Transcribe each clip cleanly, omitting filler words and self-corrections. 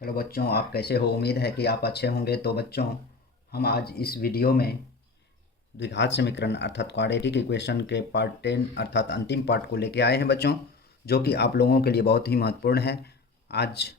Hello बच्चों, आप कैसे हो? उम्मीद है कि आप अच्छे होंगे। तो बच्चों, हम आज इस वीडियो में द्विघात समीकरण अर्थात क्वाड्रेटिक इक्वेशन के पार्ट 10 अर्थात अंतिम पार्ट को लेके आए हैं बच्चों, जो कि आप लोगों के लिए बहुत ही महत्वपूर्ण है। आज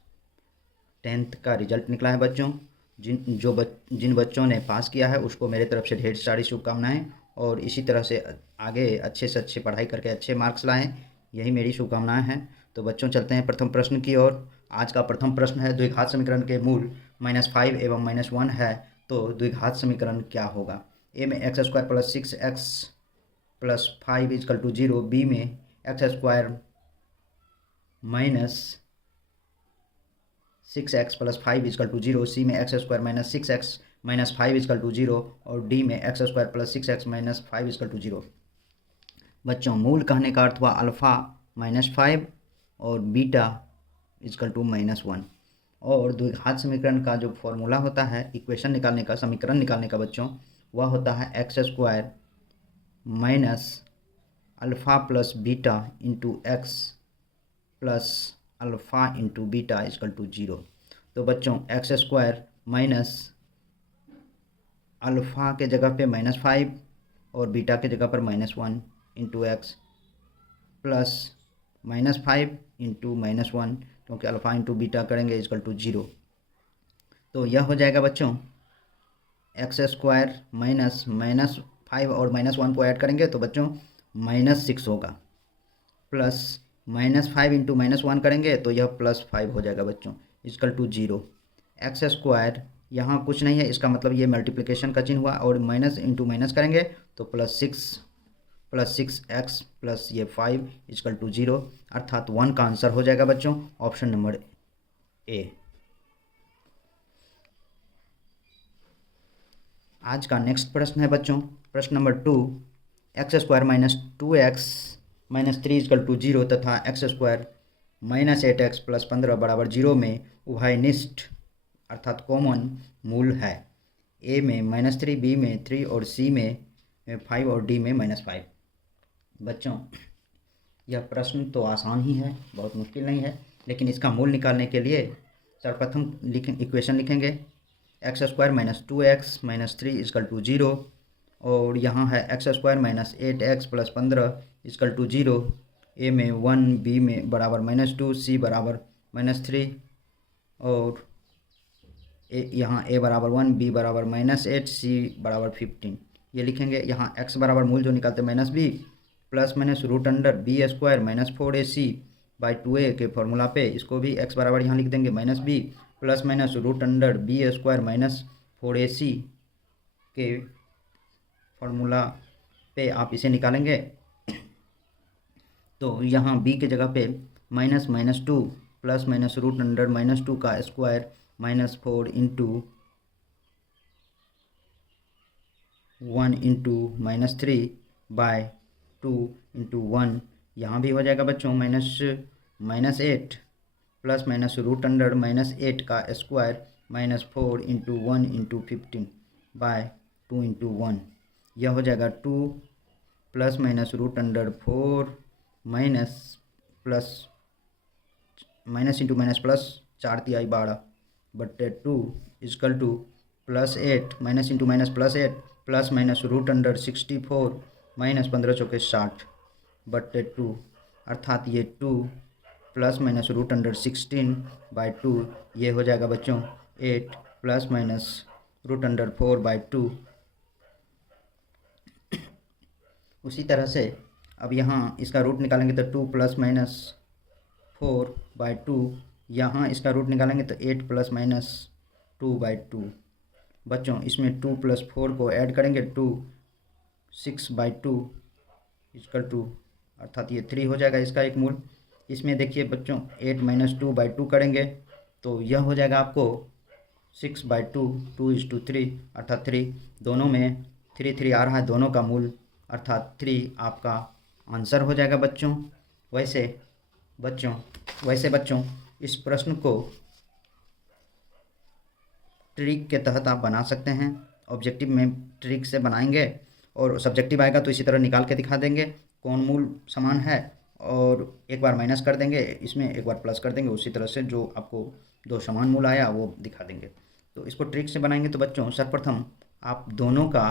10th का रिजल्ट निकला है बच्चों। जिन बच्चों ने पास किया है उसको मेरे तरफ से ढेर सारी शुभकामनाएं, और इसी तरह से आगे अच्छे से अच्छे पढ़ाई करके अच्छे मार्क्स लाएं, यही मेरी शुभकामनाएं हैं। तो बच्चों, चलते हैं प्रथम प्रश्न की ओर। आज का प्रथम प्रश्न है, द्विघात समीकरण के मूल -5 एवं -1 है, तो द्विघात समीकरण क्या होगा? ए में x² + 6x + 5 = 0, बी में x² - 6x + 5 = 0, सी में x² - 6x - 5 = 0, और डी में x² + 6x - 5 = 0। बच्चों, मूल कहने का अर्थ हुआ अल्फ़ा -5 और बीटा = -1। और द्विघात समीकरण का जो फॉर्मूला होता है इक्वेशन निकालने का, समीकरण निकालने का बच्चों, वह होता है x² - alpha + beta × x + alpha × beta = 0। तो बच्चों, x² माइनस अल्फ़ा के जगह पे -5 और बीटा के जगह पर -1 × x प्लस -5 × -1, क्योंकि अल्फ़ा × बीटा करेंगे = 0। तो यह हो जाएगा बच्चों x² माइनस -5 और -1 को ऐड करेंगे तो बच्चों -6 होगा, प्लस -5 × -1 करेंगे तो यह +5 हो जाएगा बच्चों = 0। x² यहाँ कुछ नहीं है, इसका मतलब ये मल्टीप्लिकेशन का चिन्ह हुआ, और माइनस इंटू माइनस करेंगे तो +6x प्लस ये 5 = 0, अर्थात 1 का आंसर हो जाएगा बच्चों ऑप्शन नंबर ए। आज का नेक्स्ट प्रश्न है बच्चों, प्रश्न नंबर 2, x² - 2x - 3 = 0 तथा x² - 8x + 15 = 0 में उभयनिष्ठ अर्थात कॉमन मूल है। ए में -3, बी में 3 और सी में 5 और डी में -5। बच्चों, यह प्रश्न तो आसान ही है, बहुत मुश्किल नहीं है, लेकिन इसका मूल निकालने के लिए सर्वप्रथम इक्वेशन लिखेंगे x² - 2x - 3 = 0, और यहाँ है x² - 8x + 15 = 0। ए में 1, बी में बराबर -2, सी बराबर -3, और यहाँ a बराबर 1, b बराबर -8, c बराबर 15। ये लिखेंगे। यहाँ x बराबर मूल जो निकालते -b प्लस -√b² - 4ac/2a के फॉर्मूला पे इसको भी x बराबर यहाँ लिख देंगे -b प्लस -√b² - 4ac के फॉर्मूला पे आप इसे निकालेंगे। तो यहाँ b के जगह पे -2 प्लस -√(-2) का स्क्वायर -4 × 1 × -3/2 × 1, यहाँ भी हो जाएगा बच्चों -8 प्लस -√(-8) का स्क्वायर -4 × 1 × 15/2 × 1, यह हो जाएगा 2 प्लस -√(4) प्लस × प्लस 4 × 12/2 = +8 -× +8 प्लस -√64 -15 × 60/2, अर्थात ये 2 प्लस -√16/2, ये हो जाएगा बच्चों 8 प्लस -√4/2। उसी तरह से अब यहाँ इसका रूट निकालेंगे तो 2 प्लस -4/2, यहाँ इसका रूट निकालेंगे तो 8 प्लस -2/2। बच्चों, इसमें 2 + 4 को ऐड करेंगे 2 6/2 = अर्थात ये 3 हो जाएगा इसका एक मूल। इसमें देखिए बच्चों 8 - 2/2 करेंगे तो यह हो जाएगा आपको 6/2, 2:3 अर्थात 3, दोनों में 3 आ रहा है, दोनों का मूल अर्थात 3 आपका आंसर हो जाएगा बच्चों। वैसे बच्चों इस प्रश्न को ट्रिक के तहत आप बना सकते हैं। ऑब्जेक्टिव में ट्रिक से बनाएंगे और सब्जेक्टिव आएगा तो इसी तरह निकाल के दिखा देंगे कौन मूल समान है, और एक बार माइनस कर देंगे इसमें, एक बार प्लस कर देंगे, उसी तरह से जो आपको दो समान मूल आया वो दिखा देंगे। तो इसको ट्रिक से बनाएंगे। तो बच्चों सर्वप्रथम आप दोनों का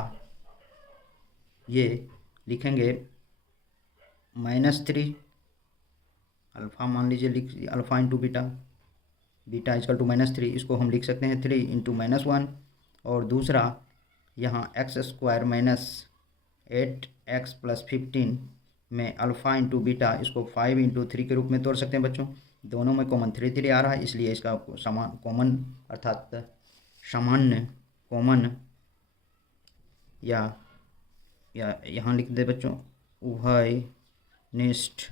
ये लिखेंगे -3 अल्फ़ा, मान लीजिए लिख alpha into beta, beta is equal to -3, इसको हम लिख सकते हैं 3 इंटू -1। और दूसरा यहाँ x² माइनस 8x प्लस 15 में अल्फ़ा इंटू बीटा, इसको 5 इंटू 3 के रूप में तोड़ सकते हैं बच्चों। दोनों में कॉमन 3 आ रहा है, इसलिए इसका समान कॉमन अर्थात सामान्य कॉमन या यहाँ लिख दे बच्चों उभयनिष्ठ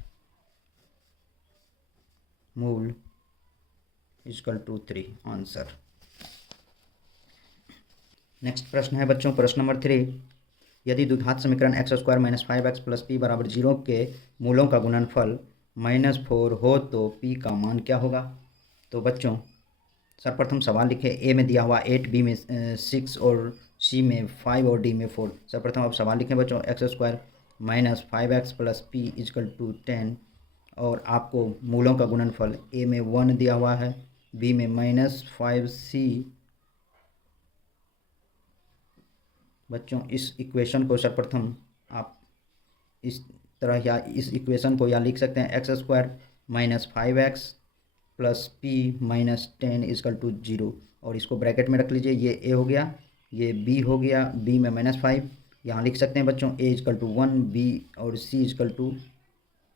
मूल इजकल टू 3 आंसर। नेक्स्ट प्रश्न है बच्चों प्रश्न नंबर 3, यदि द्विघात समीकरण x² minus 5x plus p बराबर 0 के मूलों का गुणनफल -4 हो तो p का मान क्या होगा। तो बच्चों सर्वप्रथम सवाल लिखे, a में दिया हुआ 8, b में 6 और c में 5 और d में 4। सर्वप्रथम आप सवाल लिखें बच्चों x² minus 5x plus p is equal to 10 और आपको मूलों का गुणनफल a में 1 दिया हुआ है, b में -5c। बच्चों इस इक्वेशन को सर्वप्रथम आप इस तरह या इस इक्वेशन को या लिख सकते हैं x² minus 5x plus p minus 10 is equal to 0 और इसको ब्रैकेट में रख लीजिए। ये a हो गया, ये b हो गया, b में -5, यहाँ लिख सकते हैं बच्चों a इजकल टू 1, b और c is equal to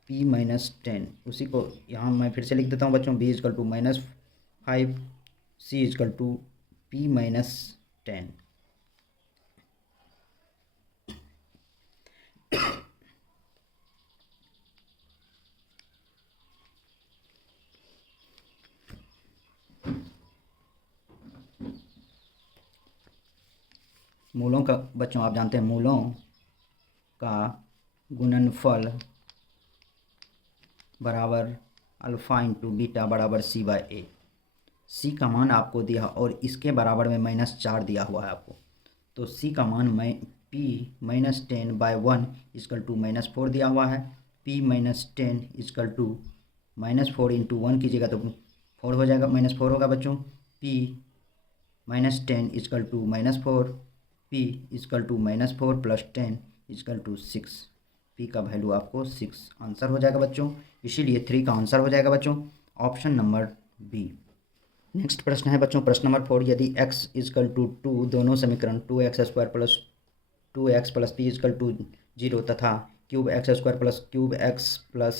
p minus 10। उसी को यहाँ मैं फिर से लिख देता हूँ बच्चों, b is equal to -5, c is equal to p minus 10। मूलों का बच्चों आप जानते हैं मूलों का गुणनफल बराबर अल्फ़ा इंटू बीटा बराबर c/a। c का मान आपको दिया और इसके बराबर में -4 दिया हुआ है आपको। तो c का मान p माइनस 10/1 इजकल टू -4 दिया हुआ है। p minus 10 is equal to -4 into 1 कीजिएगा तो 4 हो जाएगा, -4 होगा बच्चों। p minus 10 is equal to -4, p is equal to -4 plus 10 is equal to 6। p का वैल्यू आपको 6 आंसर हो जाएगा बच्चों, इसीलिए 3 का आंसर हो जाएगा बच्चों ऑप्शन नंबर बी। नेक्स्ट प्रश्न है बच्चों प्रश्न नंबर 4, यदि x इजकल टू 2 दोनों समीकरण 2x² plus 2x plus p is equal to 0 तथा cube x² plus cube x plus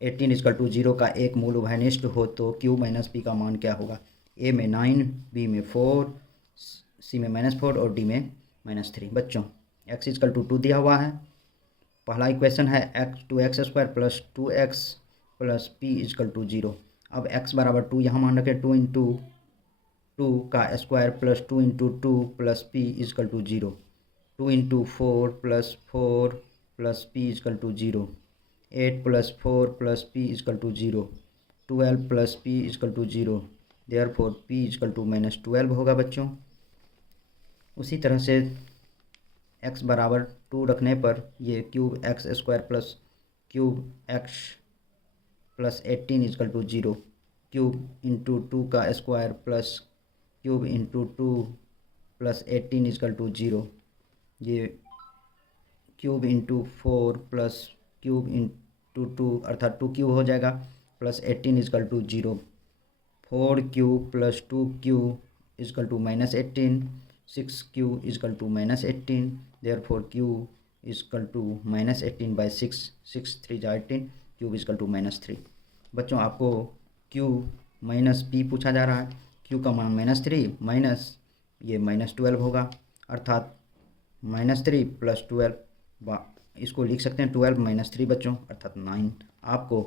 18 is equal to 0 का एक मूल उभयनिष्ठ हो तो q माइनस p का मान क्या होगा। a में 9, b में 4, c में -4 और d में -3। बच्चों x इजकल टू 2 दिया हुआ है, पहला इक्वेशन है x² plus 2x plus p is equal to 0। अब x बराबर 2 यहाँ मान रखें, 2 इंटू 2 का square plus 2 into 2 plus p is equal to 0, 2 into 4 plus 4 plus p is equal to 0, 8 plus 4 plus p is equal to 0, 12 plus p is equal to 0, therefore p is equal to -12 होगा बच्चों। उसी तरह से x बराबर 2 रखने पर ये cube x² plus cube x plus 18 is equal to 0, cube into 2 का square plus cube into 2 plus 18 is equal to 0, ये cube into 4 plus cube into 2 अर्थात 2 क्यूब हो जाएगा plus 18 is equal to 0, 4 cube plus 2 cube is equal to -18, 6 cube is equal to -18, therefore cube is equal to -18/6, 6 3 जा 18, cube is equal to -3। बच्चों आपको Q minus p पूछा जा रहा है, q का मान -3 माइनस ये -12 होगा अर्थात -3 प्लस 12, इसको लिख सकते हैं 12 - 3 बच्चों अर्थात 9। आपको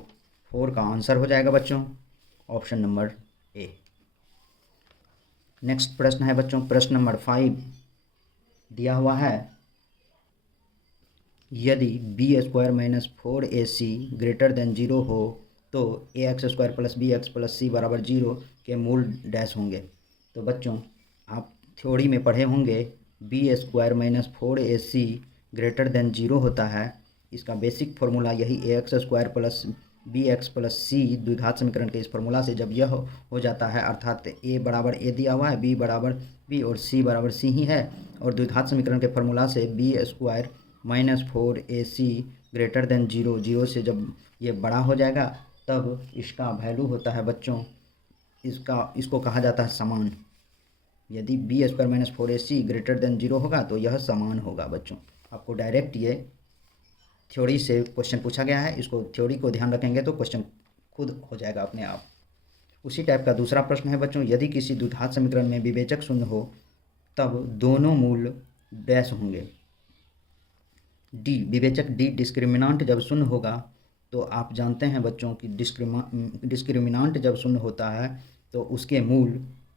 4 का आंसर हो जाएगा बच्चों ऑप्शन नंबर ए। नेक्स्ट प्रश्न है बच्चों प्रश्न नंबर 5 दिया हुआ है, यदि b² minus 4ac greater than 0 हो तो ax² plus bx plus c बराबर 0 के मूल डैश होंगे। तो बच्चों आप थ्योरी में पढ़े होंगे b² minus 4ac greater than 0 होता है, इसका बेसिक फार्मूला यही ax² plus b x plus c द्विघात समीकरण के इस फॉर्मूला से जब यह हो जाता है, अर्थात ए बराबर ए दिया हुआ है, बी बराबर बी और सी बराबर सी ही है, और द्विघात समीकरण के फॉर्मूला से b square minus 4ac greater than 0, 0 से जब ये बड़ा हो जाएगा तब इसका वैल्यू होता है बच्चों, इसको कहा जाता है समान। यदि b square minus 4ac greater than 0 होगा तो यह समान होगा बच्चों। आपको डायरेक्ट ये थ्योरी से क्वेश्चन पूछा गया है, इसको थ्योरी को ध्यान रखेंगे तो क्वेश्चन खुद हो जाएगा अपने आप। उसी टाइप का दूसरा प्रश्न है बच्चों, यदि किसी द्विघात समीकरण में विवेचक शून्य हो तब दोनों मूल डैश होंगे। डी विवेचक डी डिस्क्रिमिनांट जब शून्य होगा तो आप जानते हैं बच्चों कि डिस्क्रिमिनांट जब शून्य होता है तो उसके मूल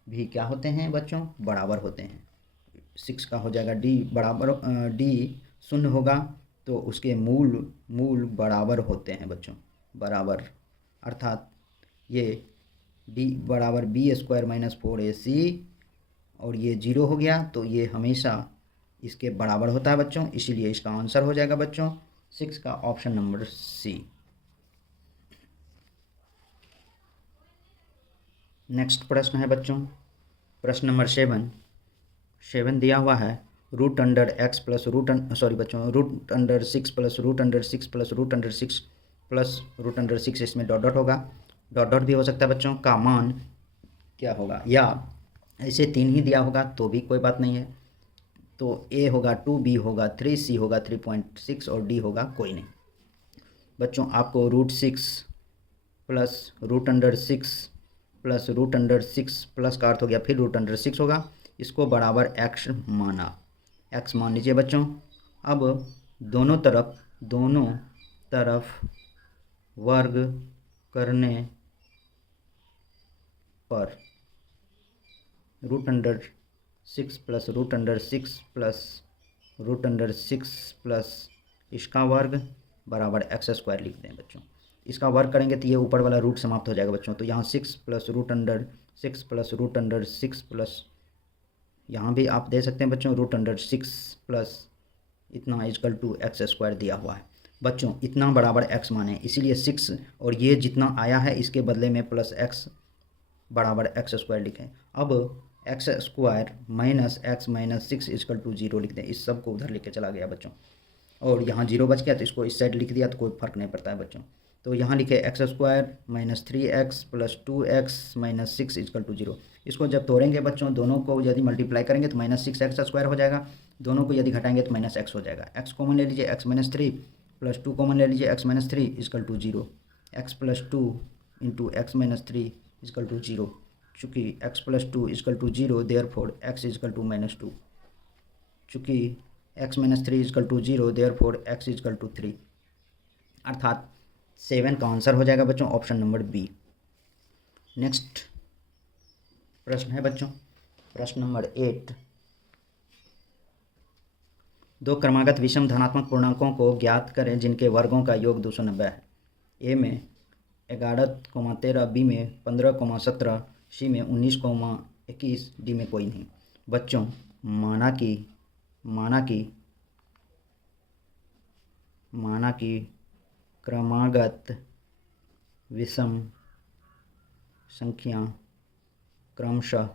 भी क्या होते हैं बच्चों, बराबर होते हैं। 6 का हो जाएगा डी बराबर, डी शून्य होगा तो उसके मूल बराबर होते हैं बच्चों, बराबर, अर्थात ये डी बराबर बी स्क्वायर माइनस 4ac और ये 0 हो गया तो ये हमेशा इसके बराबर होता है बच्चों, इसीलिए इसका आंसर हो जाएगा बच्चों 6 का ऑप्शन नंबर सी। नेक्स्ट प्रश्न है बच्चों, प्रश्न नंबर 7 दिया हुआ है root under x plus root under 6 plus root under 6 plus root under 6 plus root under 6, इसमें डॉट डॉट होगा, डॉट डॉट भी हो सकता है बच्चों, का मान क्या होगा, या ऐसे 3 ही दिया होगा तो भी कोई बात नहीं है। तो ए होगा 2, बी होगा 3, सी होगा 3.6 और डी होगा कोई नहीं। बच्चों आपको root 6 plus root under 6 plus root under 6 plus का अर्थ हो गया फिर रूट अंडर 6 होगा, इसको बराबर एक्स मान लीजिए बच्चों। अब दोनों तरफ वर्ग करने पर root under 6 plus root under 6 plus root under 6 plus इसका वर्ग बराबर एक्स स्क्वायर लिख दें बच्चों। इसका वर्ग करेंगे तो ये ऊपर वाला रूट समाप्त हो जाएगा बच्चों, तो यहाँ 6 plus root under 6 plus root under 6 plus यहाँ भी आप दे सकते हैं बच्चों रूट अंडर 6 प्लस इतना इजकल टू एक्स स्क्वायर दिया हुआ है बच्चों, इतना बराबर एक्स माने, इसीलिए 6 और ये जितना आया है इसके बदले में प्लस एक्स बराबर एक्स स्क्वायर लिखें। अब x square minus x minus 6 is equal to 0 लिख दें, इस सब को उधर लेके चला गया बच्चों, और यहाँ 0 बच गया तो इसको इस साइड लिख दिया तो कोई फर्क नहीं पड़ता है बच्चों। तो यहाँ लिखे x square minus 3x plus 2x minus 6 is equal to 0। इसको जब तोड़ेंगे बच्चों, दोनों को यदि मल्टीप्लाई करेंगे तो माइनस 6x स्क्वायर हो जाएगा, दोनों को यदि घटाएंगे तो माइनस x हो जाएगा। x कॉमन ले लीजिए, x माइनस 3 प्लस 2 कॉमन ले लीजिए, x minus 3 is equal to 0, x plus 2 into x minus 3 is equal to 0। चूँकि x plus 2 is equal to 0 therefore x is equal to minus 2, चूँकि x minus 3 is equal to 0 therefore x is equal to 3, अर्थात 7 का answer हो जाएगा बच्चों option number B. Next प्रश्न है बच्चों, प्रश्न नंबर 8, दो क्रमागत विषम धनात्मक पूर्णांकों को ज्ञात करें जिनके वर्गों का योग 290 है। ए में 11,13, बी में 15,17, सी में 19,21, डी में कोई नहीं। बच्चों माना कि क्रमागत विषम संख्या क्रमशः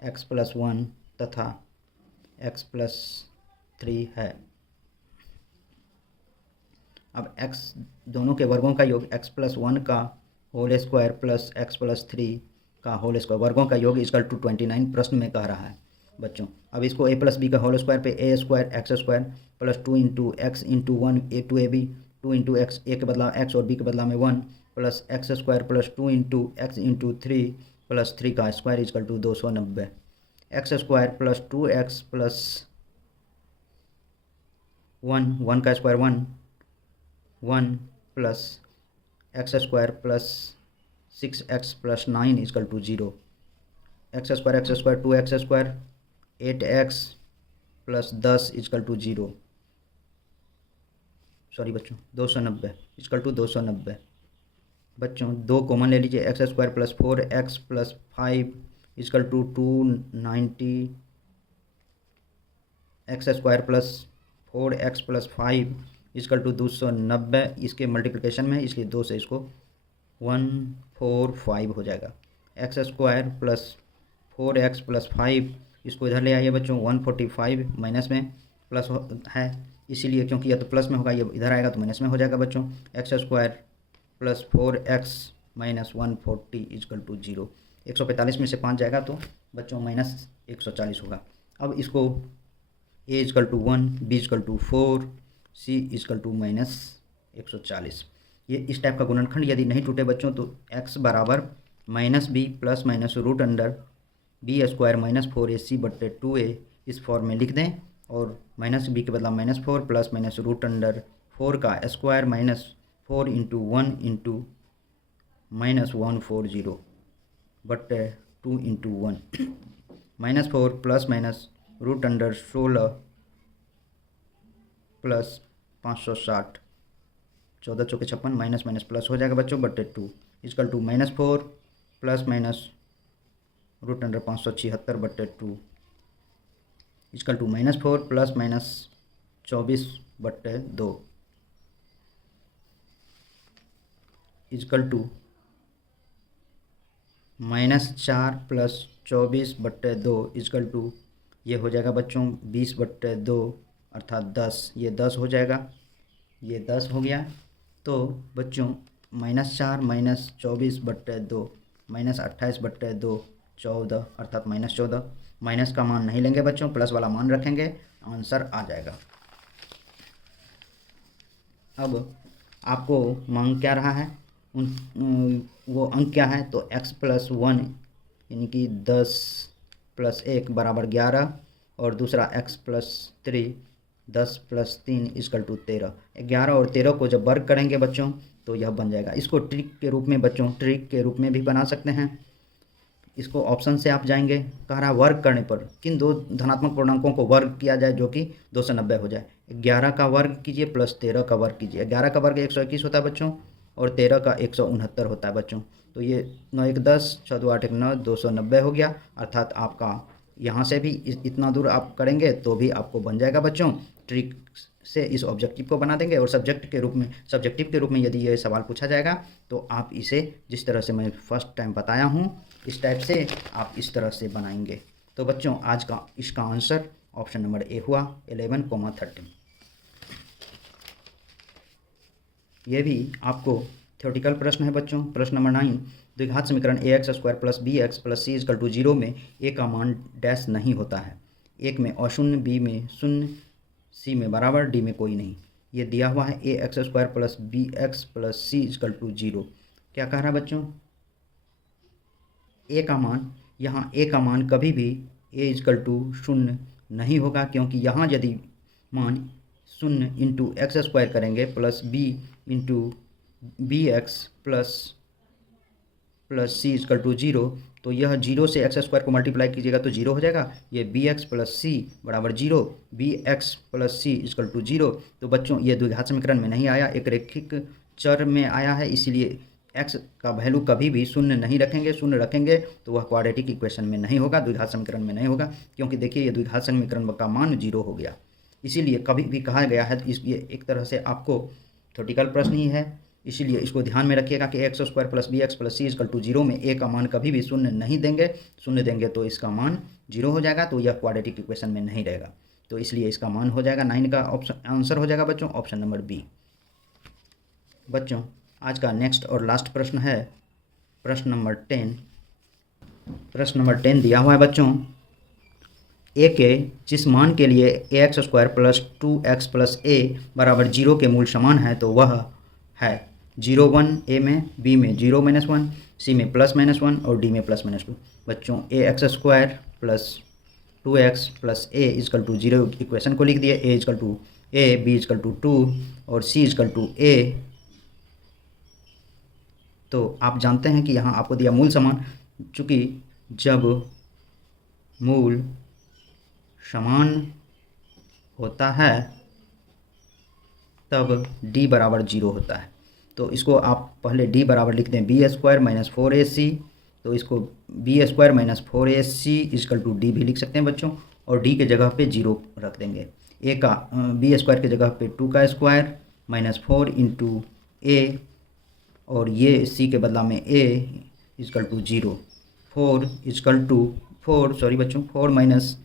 x प्लस 1 तथा x प्लस 3 है। अब x दोनों के वर्गों का योग x प्लस 1 का whole square plus x plus 3 का होल स्क्वायर, वर्गों का योग इजकल टू 29 प्रश्न में कह रहा है बच्चों। अब इसको a प्लस बी का होल स्क्वायर पे a square x square plus 2 into x into 1 a two a b, 2 into x, a के बदला x और b के बदला में 1 plus x square plus 2 into x into 3 plus 3 का square is equal to 290। X square plus 2x plus 1 का square 1 plus x square plus 6x plus 9 is equal to 0। X square 2x square 8x plus 10 is equal to 0, sorry बच्चों 290 is equal to 290। बच्चों 2 common ले लीजिए, x square plus 4x plus 5 is equal to 290, x square plus 4x plus 5 is equal to 290 इसके multiplication में, इसलिए 2 से इसको 145 हो जाएगा। X square plus 4x plus 5 इसको इधर ले आइए बच्चों, 145 माइनस में प्लस है, इसीलिए क्योंकि यह तो प्लस में होगा, ये इधर आएगा तो माइनस में हो जाएगा बच्चों। X square plus 4x minus 140 is equal to 0। 145 में से 5 जाएगा तो बच्चों माइनस 140 होगा। अब इसको a is equal to 1, b is equal to 4, c is equal to minus 140। ये इस टाइप का गुणनखंड यदि नहीं टूटे बच्चों तो x बराबर minus b plus minus root under b square minus 4ac बट्टे 2a इस फॉर्म में लिख दें, और माइनस बी के बदला -4 प्लस माइनस रूट अंडर 4 का square minus 4 into 1 into minus 140 बट्टे 2 into 1 -4 plus minus root under 16 plus 560 14 चौके 56 माइनस माइनस प्लस हो जाएगा बच्चों बट्टे 2 is equal to -4 plus minus root under 576 बट्टे 2 इजकल टू -4 प्लस माइनस 24 बट्टे 2 इजकल टू -4 प्लस 24 बट्टे 2 इजकल टू ये हो जाएगा बच्चों 20 बट्टे 2 अर्थात 10। ये 10 हो जाएगा, ये 10 हो गया। तो बच्चों -4 माइनस 24 बट्टे 2 माइनस 28 बट्टे 2 14 अर्थात -14। माइनस का मान नहीं लेंगे बच्चों, प्लस वाला मान रखेंगे, आंसर आ जाएगा। अब आपको मांग क्या रहा है, वो अंक क्या है, तो x प्लस 1 यानी कि 10 प्लस 1 बराबर 11, और दूसरा x plus 3 10 plus 3 is equal to 13। 11 और 13 को जब वर्ग करेंगे बच्चों तो यह बन जाएगा। इसको ट्रिक के रूप में बच्चों, ट्रिक के रूप में भी बना सकते हैं। इसको ऑप्शन से आप जाएंगे, कह रहा है वर्ग करने पर किन दो धनात्मक पूर्णांकों को वर्ग किया जाए जो कि 290 हो जाए। 11 का वर्ग कीजिए प्लस 13 का वर्ग कीजिए। 11 का वर्ग 121 होता है बच्चों, और 13 का 169 होता है बच्चों। तो ये 9 1 10 6 2 8 1 9 290 हो गया। अर्थात आपका यहाँ से भी इतना दूर आप करेंगे तो भी आपको बन जाएगा बच्चों। ट्रिक से इस ऑब्जेक्टिव को बना देंगे, और सब्जेक्टिव के रूप में यदि ये सवाल पूछा जाएगा तो आप इसे जिस तरह से मैं फर्स्ट टाइम बताया हूँ इस टाइप से आप इस तरह से बनाएंगे। तो बच्चों आज का इसका आंसर ऑप्शन नंबर ए हुआ 11,13। ये भी आपको थ्योरेटिकल प्रश्न है बच्चों। प्रश्न नंबर 9, द्विघात समीकरण ax² plus bx plus c is equal to 0 में a का मान डैश नहीं होता है। 1 में अशून्य, b में शून्य, c में बराबर, d में कोई नहीं। ये दिया हुआ है ax² plus bx plus c is equal to 0। क्या कह रहा है बच्चों, a का मान, यहाँ a का मान कभी भी a इजकल टू 0 नहीं होगा, क्योंकि यहाँ यदि मान 0 इंटू x² करेंगे plus b into bx plus c is equal to 0, तो यह 0 से x² को मल्टीप्लाई कीजिएगा तो 0 हो जाएगा। ये bx प्लस c बराबर 0, bx plus c is equal to 0। तो बच्चों ये द्विघात समीकरण में नहीं आया, एक रैखिक चर में आया है, इसीलिए x का वैल्यू कभी भी 0 नहीं रखेंगे। 0 रखेंगे तो वह क्वाड्रेटिक इक्वेशन में नहीं होगा, द्विघात समीकरण में नहीं होगा, क्योंकि देखिए ये द्विघात समीकरण का मान 0 हो गया। इसीलिए कभी भी कहा गया है, ये एक तरह से आपको थ्योरेटिकल प्रश्न ही है, इसीलिए इसको ध्यान में रखिएगा कि x² plus bx plus c is equal to 0 में a का मान कभी भी 0 नहीं देंगे। 0 देंगे तो इसका मान 0 हो जाएगा, तो यह क्वाड्रेटिक इक्वेशन में नहीं रहेगा। तो इसलिए इसका मान हो जाएगा 9 का ऑप्शन आंसर हो जाएगा बच्चों ऑप्शन नंबर बी। बच्चों आज का नेक्स्ट और लास्ट प्रश्न है प्रश्न नंबर 10। प्रश्न नंबर 10 दिया हुआ है बच्चों, a के जिस मान के लिए ax² plus 2x plus a बराबर 0 के मूल समान है तो वह है 0 1 a में, b में 0 -1, c में +-1 और d में +-2। बच्चों ax² plus 2x plus a is equal to 0 equation को लिख दिए। a is equal to a, b is equal to 2 और c इजकल टू a। तो आप जानते हैं कि यहाँ आपको दिया मूल समान, चूँकि जब मूल समान होता है तब d बराबर 0 होता है। तो इसको आप पहले d बराबर लिखते हैं b² माइनस 4ac, तो इसको b² minus 4ac is equal to d भी लिख सकते हैं बच्चों, और d के जगह पे 0 रख देंगे। a का b² के जगह पे 2 का स्क्वायर माइनस 4 इंटू ए, और ये सी के बदला में A is equal to 0। 4 is equal to 4 sorry बच्चों 4 minus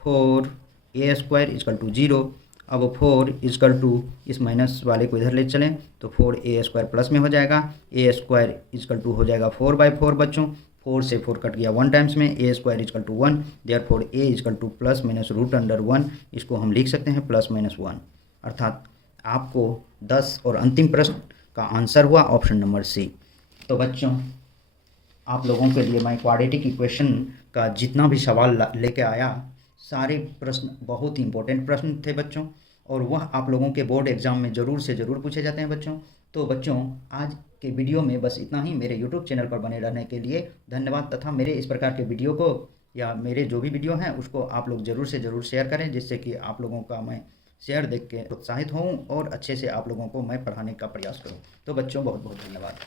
4 A square is equal to 0। अब 4 इजकल टू इस माइनस वाले को इधर ले चलें तो 4 ए स्क्वायर प्लस में हो जाएगा, ए स्क्वायर इजकल टू हो जाएगा 4/4 बच्चों। 4 से 4 कट गया 1 टाइम्स में, a square is equal to 1, therefore a is equal to plus minus root under 1। इसको हम लिख सकते हैं प्लस माइनस 1। अर्थात आपको 10 और अंतिम प्रश्न का आंसर हुआ ऑप्शन नंबर सी। तो बच्चों आप लोगों के लिए मैं क्वाड्रेटिक इक्वेशन का जितना भी सवाल लेके आया, सारे प्रश्न बहुत ही इंपॉर्टेंट प्रश्न थे बच्चों, और वह आप लोगों के बोर्ड एग्जाम में ज़रूर से ज़रूर पूछे जाते हैं बच्चों। तो बच्चों आज के वीडियो में बस इतना ही। मेरे यूट्यूब चैनल पर बने रहने के लिए धन्यवाद, तथा मेरे इस प्रकार के वीडियो को या मेरे जो भी वीडियो हैं उसको आप लोग ज़रूर से ज़रूर शेयर करें, जिससे कि आप लोगों का मैं शेयर देख के प्रोत्साहित हूँ और अच्छे से आप लोगों को मैं पढ़ाने का प्रयास करूँ। तो बच्चों बहुत बहुत धन्यवाद।